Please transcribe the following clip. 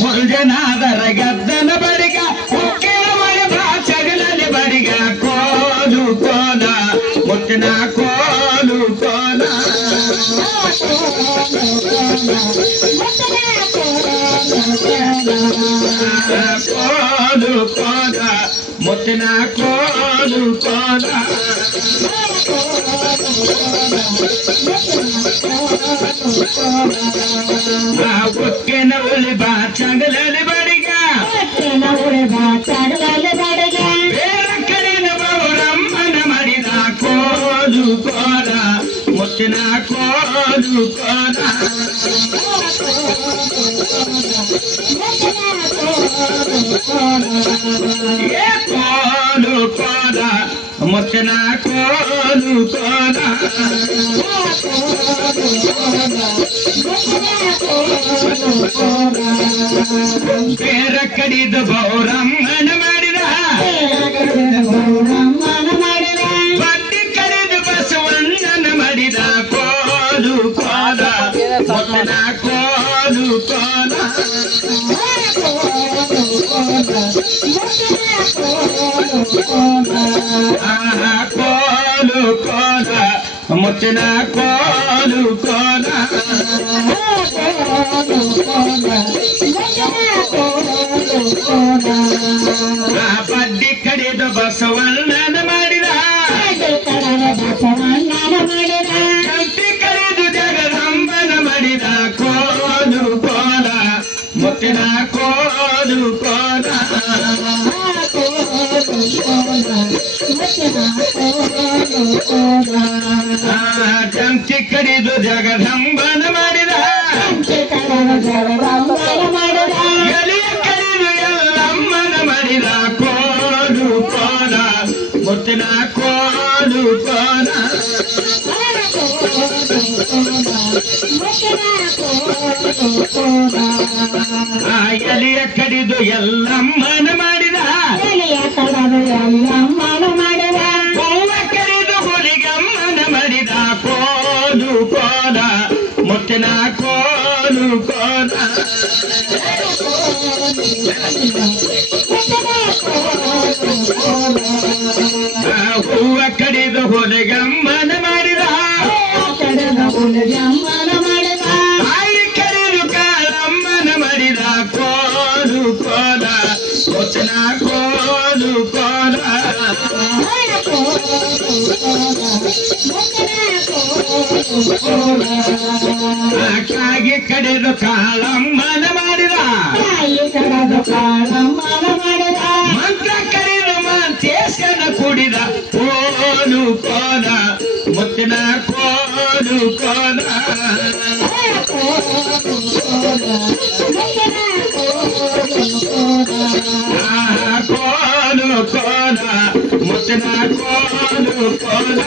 ಮುಂಜನಾದರ ಗದ್ದನ ಬಡಿಗ ಉಕ್ಕಿನ ಮಳೆ ಬಾಚಗಲಲ್ಲಿ ಬಡಿಗ ಕೋಲು ಕೋಲ ಮುತ್ತಿನ ಕೋಲು ಕೋಲ ಕೋಲು ಕೋಲ ಮುತ್ತಿನ ಕೋಲು ಕೋಲ ಉಕ್ಕಿನ ಉಳಿ ಬಾಚಗಲಲ್ಲಿ ಬಡಿಗ ಬೇರೆ ಕಡೆನ ಬೌರಮ್ಮನ ಮಾಡಿದ ಕೋಲು ಕೋಲ ಮುತ್ತಿನ ಕೋಲು ಕೋಲ ಕೋಲು ಕೋಲ ಮುತ್ತಿನ ಕೋಲು ಕೋಲ ಬೇರೆ ಕಡಿದ ಬೌರಮ್ಮನ ಮಾಡಿದ ಬಡ್ಡಿ ಕಡಿದ ಬಸವಣ್ಣನ ಮಾಡಿದ ಕೋಲು ಕೋಲ ಮುತ್ತಿನ ಕೋಲು ಕೋಲ ಕೋಲು ಕೋಲ ಮುತ್ತಿನ ಕೋಲು ಕೋಲ ಬಡ್ಡಿ ಕಡಿದ ಬಸವಣ್ಣನ ಮಾಡಿದ ಕಂತಿ ಕಡಿದು ಜಗದಂಬನ ಮಾಡಿದ ಕೋಲು ಕೋಲ ಮುತ್ತಿನ ಕೋಲು ಕೋಲ ಕಂತಿ ಕಡಿದು ಜಗದಂಬನ ಮಾಡಿದ ಎಲಿಯ ಕಡಿದು ಎಲ್ಲಮ್ಮನ ಮಾಡಿದ ಕೋಲು ಕೋಲ ಮುತ್ತಿನ ಕೋಲು ಕೋಲ ಎಲಿಯ ಕಡಿದು ಎಲ್ಲಮ್ಮನ ಮಾಡಿದ ಹೂವ ಕಡಿದು ಹುಲಿಗಮ್ಮನ ಮಾಡಿದ ಕೋಲು ಕೋಲ ಮುತ್ತಿನ ಕೋಲು ಕೋಲ ಹೂವ ಕಡಿದು ಹುಲಿಗಮ್ಮನ ಮಾಡಿದ ತಾಯಿ ಕಡಿದು ಕಾಳಮ್ಮನ ಮಾಡಿದ ಕೋಲು ಕೋಲ ಮುತ್ತಿನ ಕೋಲು ಕೋಲ ಕಾಗಿ ಕಡಿದು ಕಾಳಮ್ಮನ ಮಾಡಿದ ಮಂತ್ರ ಕಡಿದು ಮಂತೇಶನ ಕುಡಿದ ಕೋಲು ಕೋಲ ಮುತ್ತಿನ ಕೋಲು ಕೋಲ ಕೋಲು ಕೋಲ ಮುತ್ತಿನ ಕೋಲು ಕೋಲ